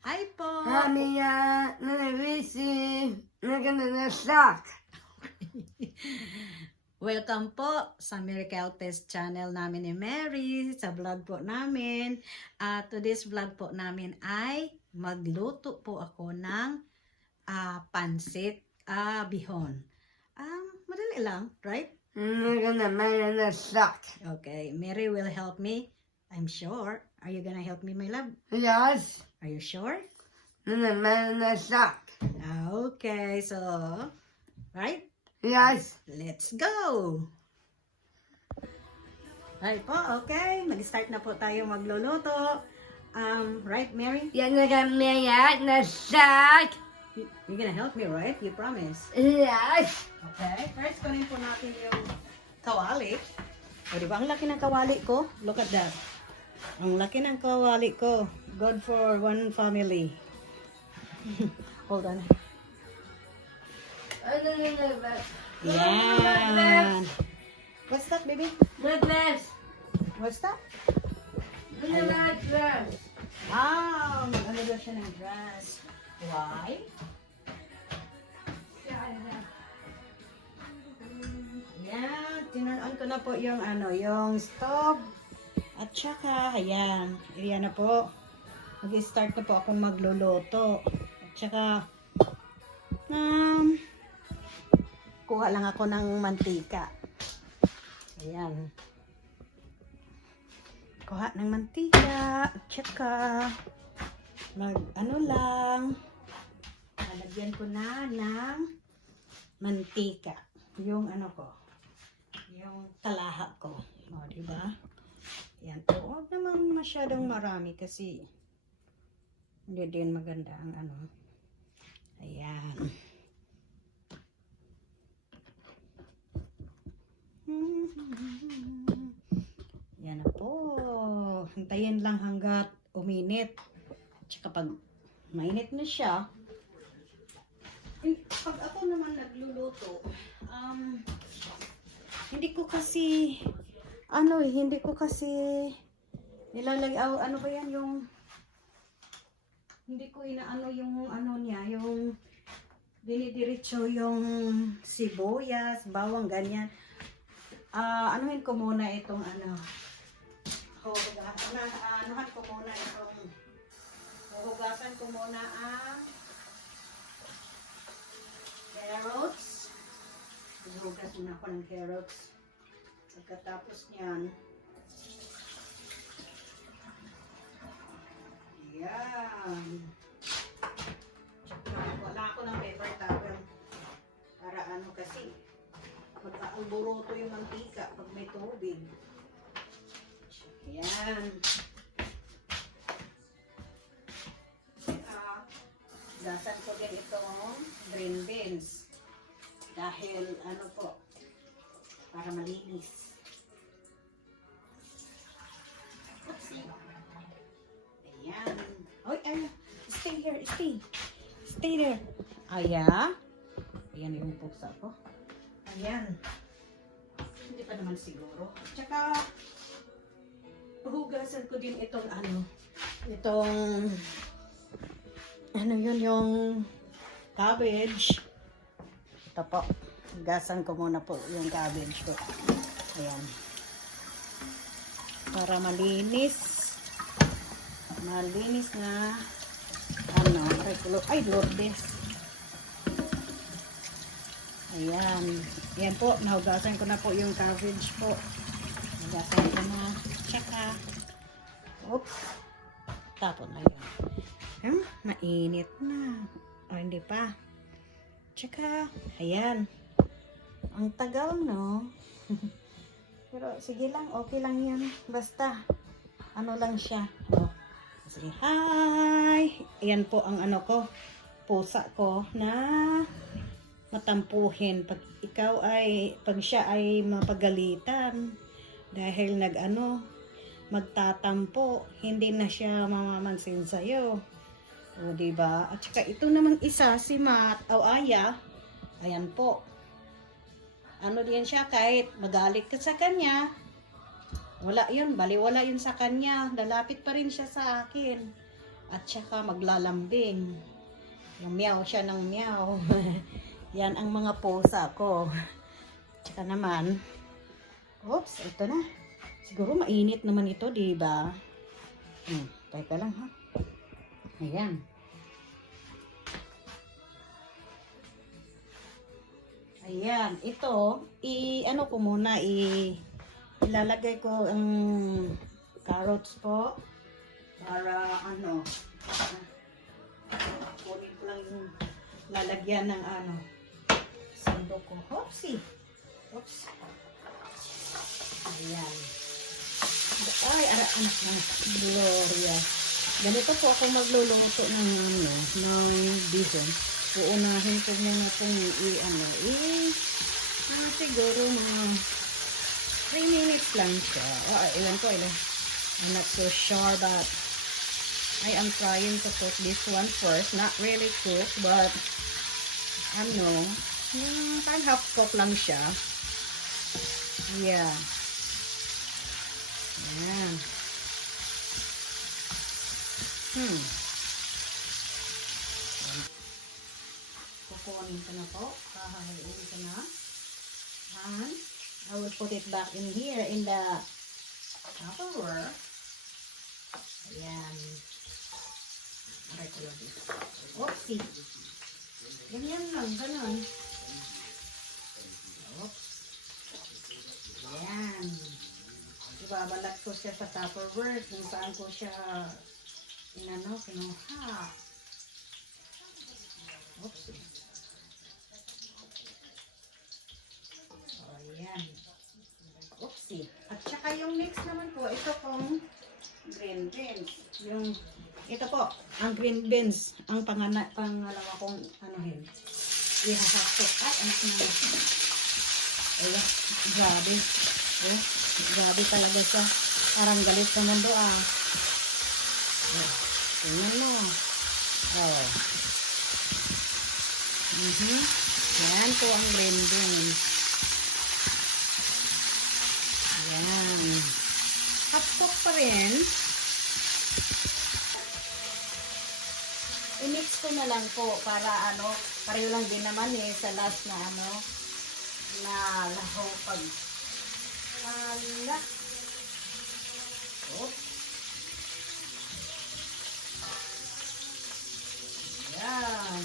Hi po! Mia, navisi, naganasak. Welcome po sa Miracle Test channel namin ni Mary, sa vlog po namin. Today's vlog po namin ay magluto po ako ng pansit bihon. Madali lang, right? Naganasak. Okay, Mary will help me. I'm sure. Are you gonna help me, my love? Yes, Are you sure? naganasak. Okay, so, right? Yes, Let's go! Right po, okay. Mag-start na po tayo magluluto. Right, Mary? yan nagamaya, nasak. You're gonna help me, right? You promise. Yes, Okay. First, kunin po natin yung kawali. O, di ba? Ang laki ng kawali ko. Look at that. Ang laki ng kawali ko. Good for one family. Hold on. Yan. What's that, baby? Naglas, What's that? naglas. Mag-ano daw siya ng dress. Why? Yan, tinurn on ko na po yung yung stove. At saka, ayan, ayan na po. Mag-start na po akong magluluto. At saka, kuha lang ako ng mantika. Ayan. Kuha ng mantika. At saka, lang, lalagyan ko na ng mantika. Yung yung talaha ko. O, diba? Yan po. Huwag naman masyadong marami kasi hindi din maganda ang Ayan. Yan na po. Hintayin lang hanggat uminit. Tsaka pag mainit na siya, pag ako naman nagluluto, hindi ko kasi nilalagay, ano ba yan yung, hindi ko inaano yung niya, yung dinidiretso yung sibuyas, bawang, ganyan. Anuhin ko muna itong huhugasan ko muna ang carrots. Huhugas muna ako ng carrots. Pagkatapos niyan, ayan. Wala ako ng paper towel para kasi magburuto yung mantika pag may tubig. Ayan. Gasan ko din itong green beans. Dahil para malinis. Oopsie. Ayan. Ay, stay here, stay there. Ayan. Ayan yung pusa ko. Ayan. Hindi pa naman siguro. Tsaka, hugasan ko din itong yung cabbage. Ito po. Hugasan ko muna po yung cabbage ko. Ayan. Para malinis. Malinis na ay, Lourdes. Ayan. Ayan po. Nahugasan ko na po yung cabbage po. Hugasan ko na. Tsaka. Oops. Tapon na yun. Mainit na. O, hindi pa. Tsaka, ayan. Ang tagal, no? Pero, sige lang. Okay lang yan. Basta, lang siya. O, sige, hi! Ayan po ang pusa ko na matampuhin. Pag siya ay mapagalitan. Dahil magtatampo, hindi na siya mamamansin sa'yo. O, diba? At saka ito namang isa, si Aya. Ayan po. Din siya, kahit magalit ka sa kanya, wala yun, baliwala yun sa kanya. Lalapit pa rin siya sa akin. At saka maglalambing. Yung meow siya ng meow. Yan ang mga pusa ko. Tsaka naman, oops, ito na. Siguro mainit naman ito, di ba? Teka lang ha. Ayan. Ayan, ito, ano ko muna, ilalagay ko ang carrots po para ano, kunin ko lang yung lalagyan ng ano, sando ko. Hoopsie! Oops. Ayan. Ay, anak na. Gloria. Ganito po ako magluluto ng ano, ng bihon. Uunahin ko muna itong siguro mga 3 minutes lang siya. Ilan ko, ilan. I'm not so sure, but I am trying to cook this one first. Not really cook, but parang half cook lang siya. Yeah. Ayan. Kukunin ko na po. Hahaluin ko na. And I will put it back in here in the Tupperware. Ayan. Aray ko lang dito. Oopsie. Ganyan lang. Ganon. Oops. Ayan. Ibabalat ko siya sa Tupperware kung saan ko siya kinuha. Oops. Ayan. Oopsie. At saka yung mix naman po, ito pong green beans. Ito po, ang green beans, ang pangalawa kong anuhin. Ihahapok. Ay, anak na. Ayan, grabe. Grabe talaga siya. Parang galit sa mundo tingnan mo. Yan po ang green beans. Ayan. Hapok pa rin. I-mix ko na lang po para pareho lang din naman sa last na na laho pag oops. Ayan.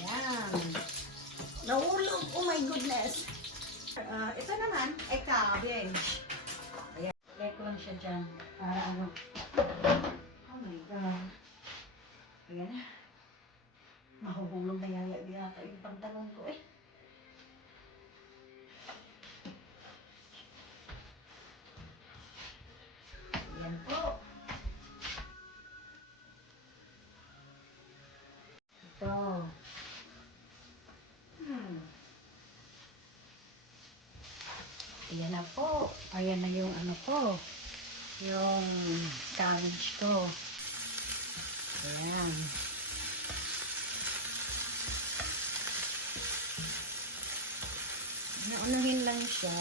Ayan. Nahulog. Oh my goodness. Ito naman ay cabbage. Ayan. Lagay ko lang siya dyan. Para oh my God. Ayan. Mahuhulog na yata yung pantalon ko Ayan po. Ito. Ayan na po. Ayan na yung yung cabbage ko. Ayan. Naunuhin lang siya.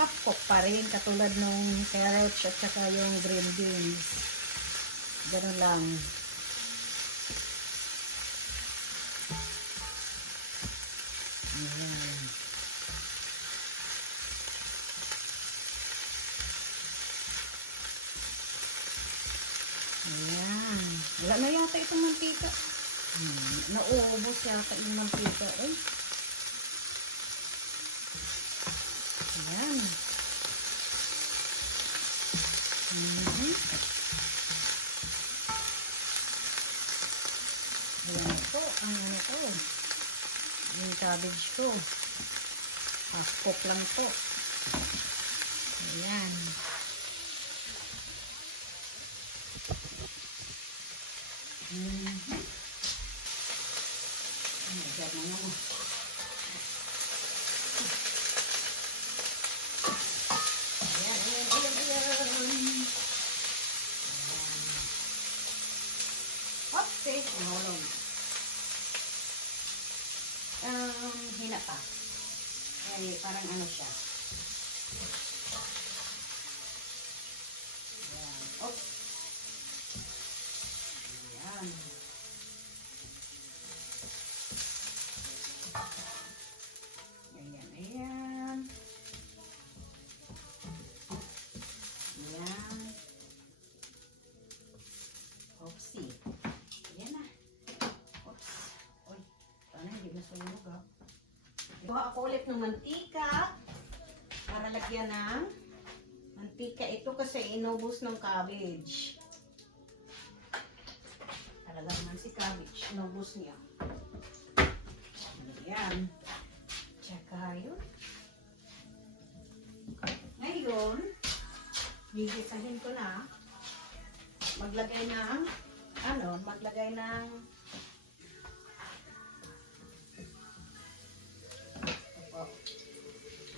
Half cook pa rin, katulad nung carrots at saka yung green beans. Ganun lang. Ayan. Ayan. Wala na yata itong mantika. Nauubos yata yung mantika. Ayan. Ayan po. Yung cabbage ko. Half cook lang po. Ayan. Ayan na mo. hina pa. Ay, parang ano siya. Ayan. Oops. Ayan. Ayan, ayan. Ayan. Oopsie. Ayan na. Oops. Uy, paano hindi nasunog ah. Kuha ako ulit ng mantika para lagyan ng mantika. Ito kasi inubos ng cabbage. Talaga naman si cabbage. Inubos niya. Ayan. Tsaka yun. Ngayon, gigisahin ko na. Maglagay ng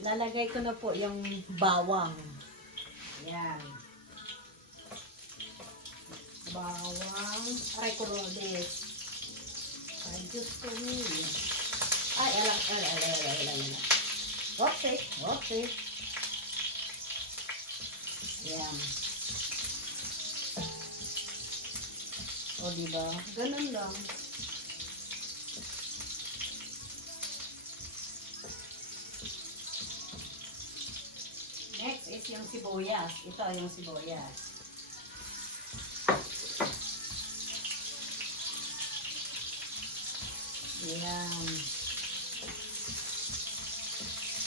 lalagay ko na po yung bawang. Ayan. Bawang. Aray ko rodes. Ay, Diyos ko niya. Ay, alam. Okay. Ayan. O, diba? Ganun lang. Next is yung sibuyas. Ito yung sibuyas. Ayan.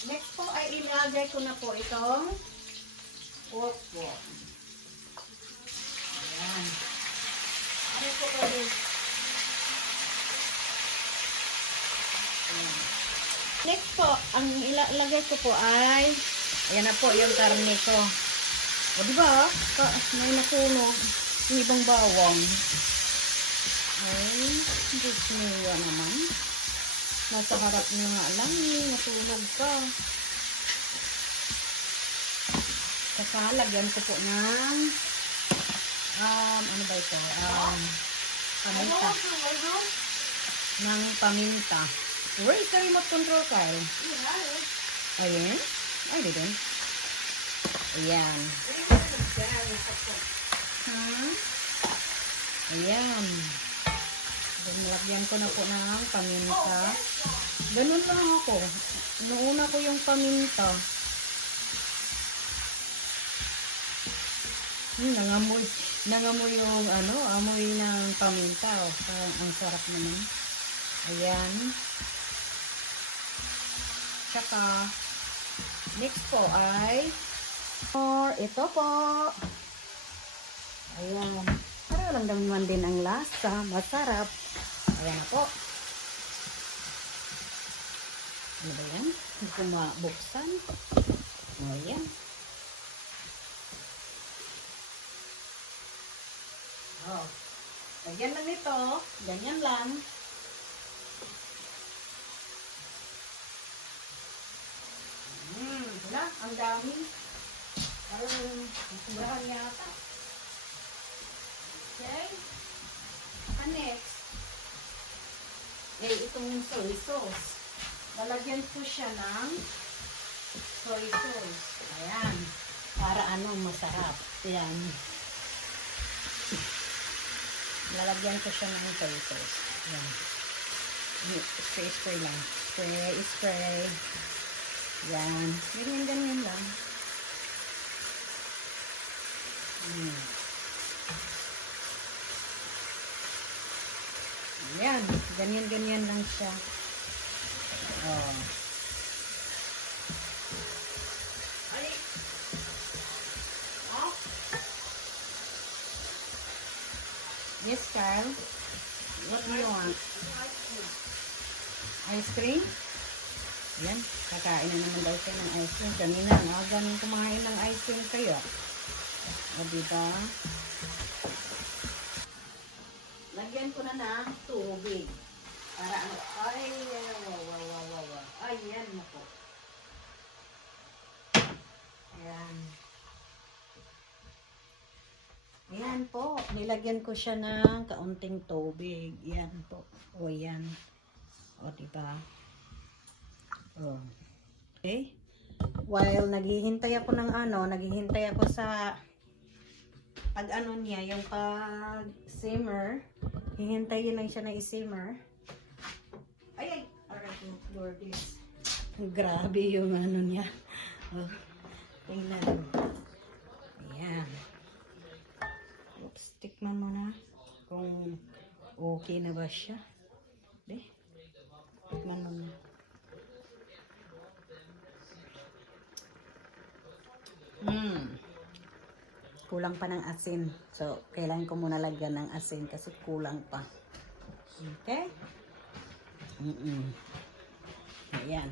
Next po ay ilagay ko na po itong pork po. Ayan. Ano po po din? Next po, ang ilagay ko po ay ayan na po yung karne ko. O diba? May nasunog. Yung ibang bawang. Ay, Diyos niya naman. Nasa harap niya nga lang. Nasunog ka. Saka lagyan ko po ng ano ba ito? Paminta. Ng paminta. Where is the remote control, Kyle? Ayan. Ay, dito. Ayan. Ayan. Then, nilagyan ko na po ng paminta. Ganun lang ako. Inuuna ko yung paminta. Nangamoy yung amoy ng paminta. Oh. Ang sarap naman. Ayan. Tsaka, next po ay ito po. Ayan. Para lang naman din ang lasa. Masarap. Ayan po. Ano ba yan? Hindi ko mabuksan. Ayan. Oh. Lagyan lang ito. Ganyan lang. Wala. Ang dami. Parang sobrahan yata. Okay. Next. Itong soy sauce. Lalagyan ko siya ng soy sauce. Ayan. Para masarap. Ayan. Lalagyan ko siya ng soy sauce. Ayan. Spray lang. Spray. Ayan. Ganyan lang. Ayan. Ganyan lang siya. Oh. Yes, Kyle. What do you want? Ice cream? Yan. Kakain na naman daw siya ng ice cream. Kanina, ganun kumain ng ice cream kayo. O, diba? Lagyan ko na ng tubig. Para ay, wow. Ayan na po. Ayan. Ayan po. Nilagyan ko siya ng kaunting tubig. Yan po. O, yan. O, diba? Okay. While naghihintay ako ng naghihintay ako sa pag niya, yung pag simmer, hihintayin lang siya na i-simmer. Ay, alright, Lord is. Grabe yung niya. Oh, tingnan. Ayan. Oops, tikman mo na kung okay na ba siya. Tikman mo na. Kulang pa ng asin. So, kailangan ko muna lagyan ng asin kasi kulang pa. Okay? Ayan.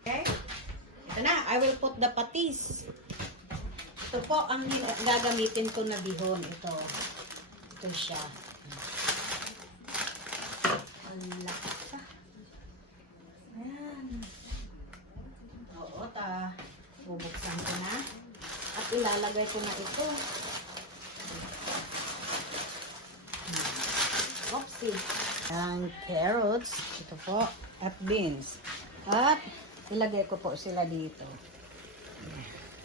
Okay? Ito na. I will put the patis. Ito po ang gagamitin ko na bihon. Ito. Ito siya. Ang lakas pa. Ayan. Oo, bubuksan ko na. At ilalagay ko na ito. Oopsie. Ang carrots. Ito po. At beans. At ilagay ko po sila dito.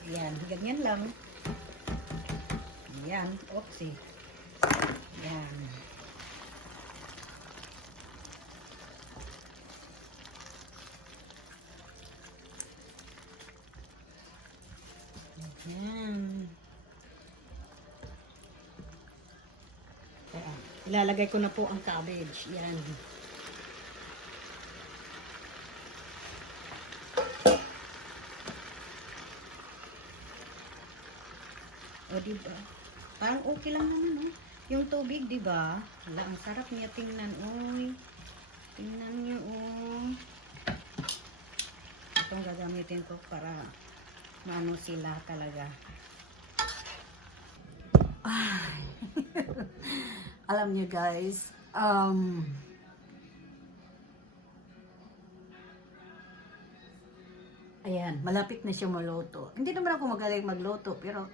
Ayan. Ganyan lang. Ayan. Oopsie. Ayan. Ayan. Ayan. Ilalagay ko na po ang cabbage. Yan. O, diba? Parang okay lang naman, no? Yung tubig, diba? Hala, ang sarap niya tingnan. Uy. Tingnan niyo, Itong gagamitin ko para maano sila talaga. Ay. Alam niyo guys, ayan, malapit na siya maluto. Hindi naman ako magaling magluto, pero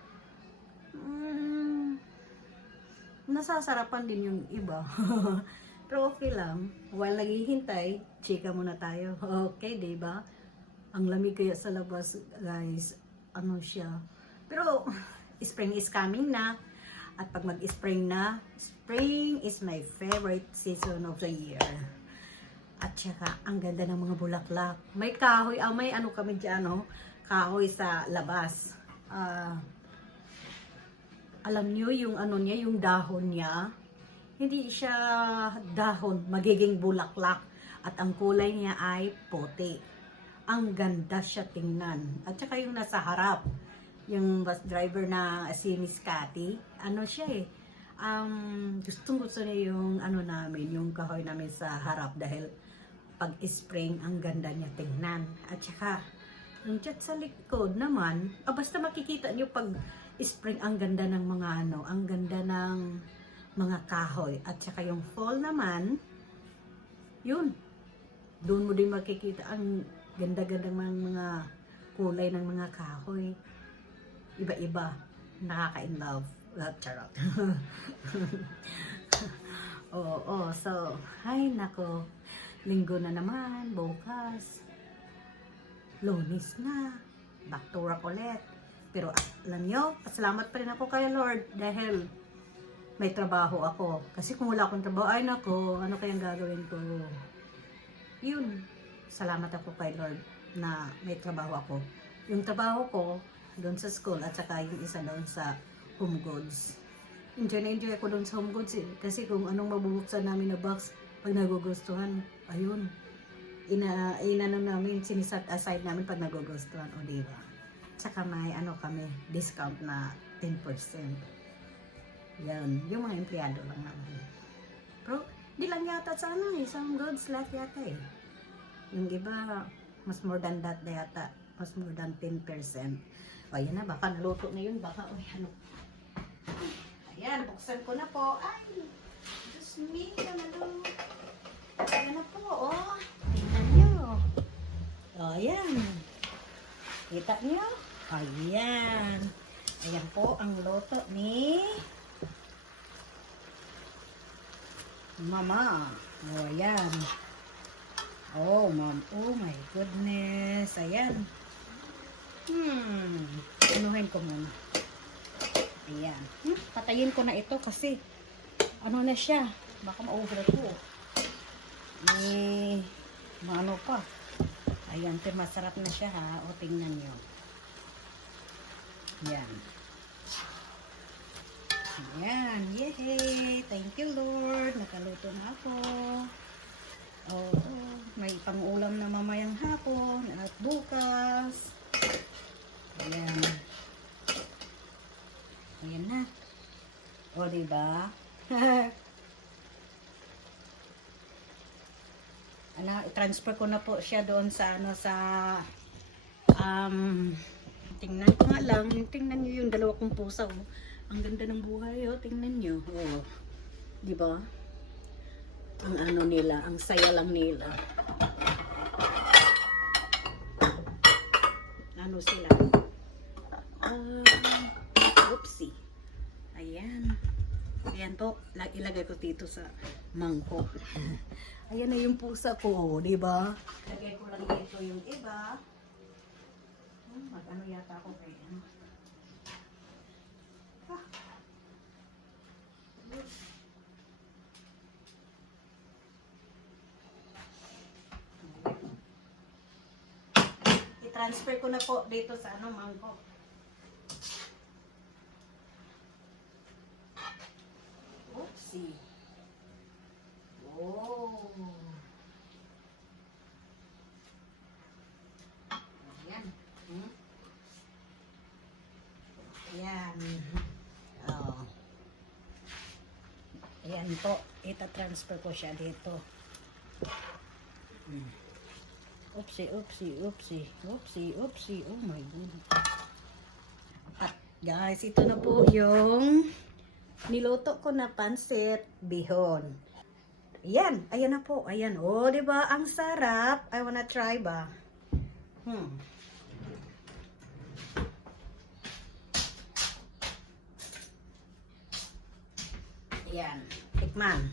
nasasarapan din yung iba. Pero okay lang. While naghihintay, chika muna tayo. Okay, diba? Ang lamig kaya sa labas, guys. Ano siya. Pero, spring is coming na. At pag mag-spring na, spring is my favorite season of the year. At saka, ang ganda ng mga bulaklak. May kahoy, may ano kami dyan, kahoy sa labas. Alam nyo, yung ano niya, yung dahon niya, hindi siya dahon, magiging bulaklak. At ang kulay niya ay puti. Ang ganda siya tingnan. At saka yung nasa harap, yung bus driver na si Miss Cathy, ano siya gustong gusto niya yung ano namin, yung kahoy namin sa harap dahil pag spring, ang ganda niya tingnan. At saka, yung chat sa likod naman, basta makikita niyo pag spring, ang ganda ng mga ang ganda ng mga kahoy. At saka yung fall naman, yun, doon mo din makikita ang ganda-ganda ng mga kulay ng mga kahoy. Iba-iba. Nakaka-inlove. Charot. Oo. So, ay nako. Linggo na naman. Bukas. Lunes na. Back to work ulit. Pero alam nyo, pasalamat pa rin ako kay Lord dahil may trabaho ako. Kasi kung wala akong trabaho, ay nako, ano kayang gagawin ko? Yun. Salamat ako kay Lord na may trabaho ako. Yung trabaho ko, doon sa school at saka yung isa doon sa home goods. Enjoy na enjoy ako doon sa home goods kasi kung anong mabubuksan namin na box, pag nagugustuhan, ayun, inano namin, siniset aside namin pag nagugustuhan, o diba? Tsaka may kami, discount na 10%. Yan, yung mga empleyado lang naman. Pero, di lang yata sa sa home goods lahat yata Yung iba, mas more than that na yata. Mas more than 10%. O, yan na. Baka naluto na yun. Baka, Ayan, buksan ko na po. Ay, Diyos me, naman. Ayan na po, Tingnan nyo. O, ayan. Kita nyo? Ayan. Ayan po ang luto ni Mama. O, ayan. Oh, ma'am. Oh, my goodness. Ayan. Anuhin ko muna. Ayan. Patayin ko na ito kasi ano na siya. Baka ma-over ko. Maano pa. Ayan, pero masarap na siya ha. O, tingnan nyo. Ayan. Ayan. Yay! Thank you, Lord. Nakaluto na ako. Oo. May pang-ulam na mamayang hapon at bukas. Ayan. Ayan na. O, diba? I-transfer ko na po siya doon sa tingnan ko nga lang, tingnan niyo yung dalawa kong pusa, oh. Ang ganda ng buhay, oh. Tingnan niyo, oh. Di ba? Ang ano nila, ang saya lang nila. Ano sila? Oopsie. Ayan. Ayan po, ilagay ko dito sa mangkok. Ayan na yung pusa ko, di ba? Lagay ko lang dito yung iba. Mag-ano yata ako kay ano. I-transfer ko na po dito sa ano, mangkok. Oopsie. Oh. Ayan. Ayan. Oh. Ayan po. Ita-transfer ko siya dito. Oopsie, oopsie, oopsie. Oopsie, oopsie. Oh my goodness. At guys, ito na po yung niluto ko na pansit bihon. Ayan, ayan na po. Ayan, oh, di ba? Ang sarap. I wanna try ba? Ayan, tikman.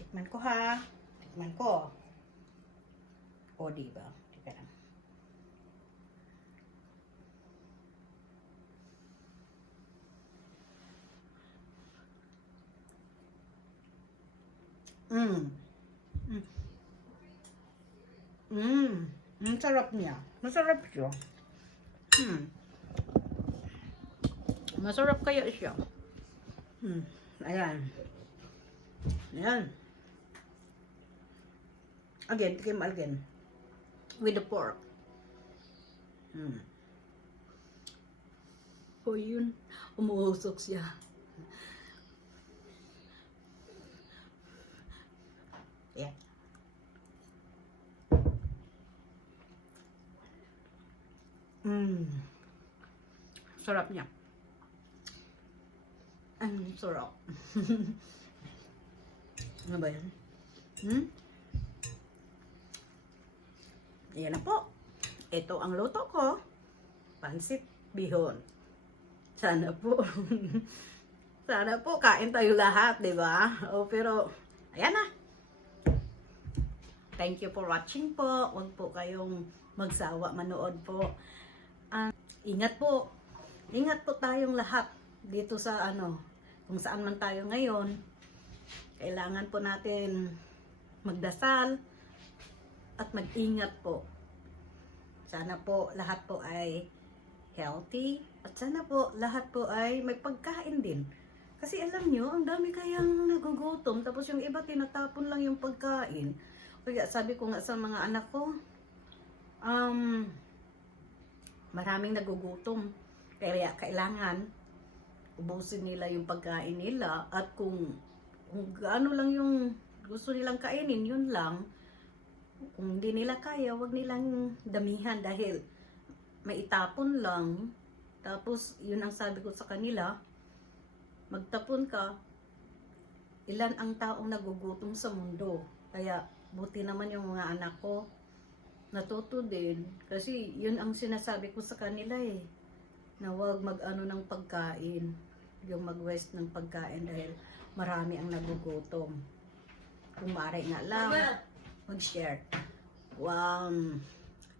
Tikman ko ha. Tikman ko. O, di ba? Teka lang. Ang sarap niya. Masarap siya. Masarap kaya siya. Ayan. Ayan. Again, tikim again. With the pork. O yun. Umuusok siya. Ayan. Sarap niya. Ang sarap. Ano ba yan? Ayan na po. Ito ang luto ko. Pansit bihon. Sana po. Sana po kain tayo lahat, di ba? O pero, ayan na. Thank you for watching po. Huwag po kayong magsawa manood po. Ingat po. Ingat po tayong lahat dito sa ano, kung saan man tayo ngayon. Kailangan po natin magdasal at mag-ingat po. Sana po lahat po ay healthy at sana po lahat po ay may pagkain din. Kasi alam nyo, ang dami kayang nagugutom tapos yung iba tinatapon lang yung pagkain. Kaya sabi ko nga sa mga anak ko, maraming nagugutom. Kaya kailangan ubusin nila yung pagkain nila at kung gaano lang yung gusto nilang kainin, yun lang. Kung hindi nila kaya, wag nilang damihan dahil maitapon lang. Tapos, yun ang sabi ko sa kanila, magtapon ka, ilan ang taong nagugutom sa mundo. Kaya, buti naman yung mga anak ko, natuto din. Kasi, yun ang sinasabi ko sa kanila eh, na wag mag-ano ng pagkain, yung mag-waste ng pagkain dahil marami ang nagugutom. Kung maaari nga lang, mag-share.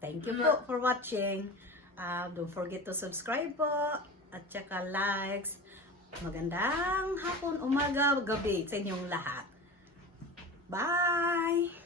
Thank you po for watching. Don't forget to subscribe po at saka likes. Magandang hapon, umaga, gabi sa inyong lahat. Bye!